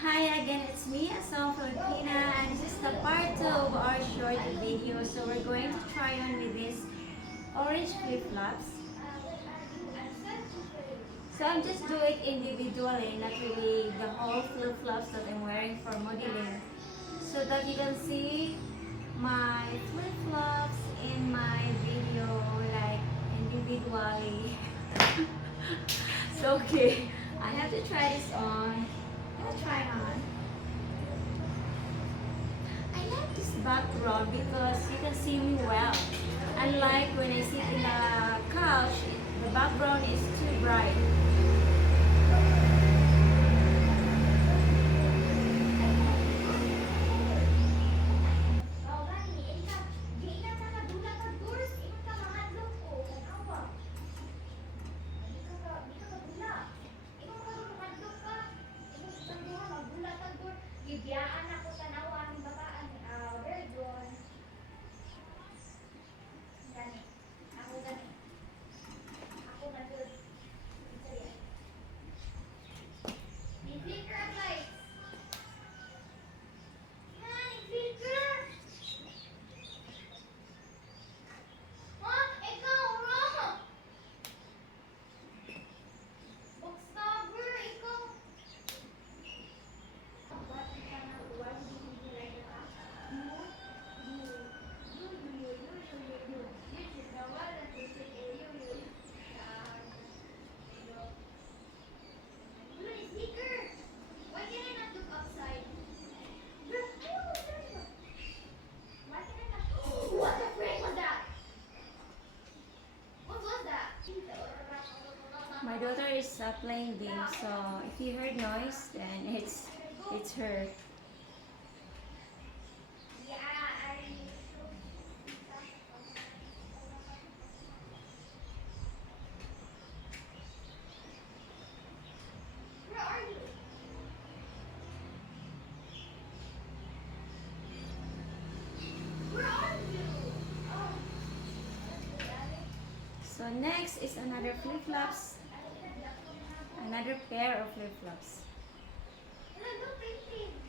Hi again, it's me, Asong Filipina, and this is the part 2 of our short video. So we're going to try on with this orange flip-flops. So I'm just do it individually, not really the whole flip-flops that I'm wearing for modeling. So that you can see my flip-flops in my video like individually. So okay, I have to try this on. I'll try on. I like this background because you can see me well. Unlike when I sit in a couch, the background is too bright. Gibiyaan ako sa nawa ng bataan ni very good. Gani. Ako gani. Ako na good. Ni flicker ang lights. Ni flicker. Ikaw, wrong. Bookstopper, ikaw. What the frick was that? What was that? My daughter is playing games, so if you heard noise, then it's her. Yeah, where are you? Where are you? Oh. So next is another flip-flops, another pair of flip-flops. Look, painting.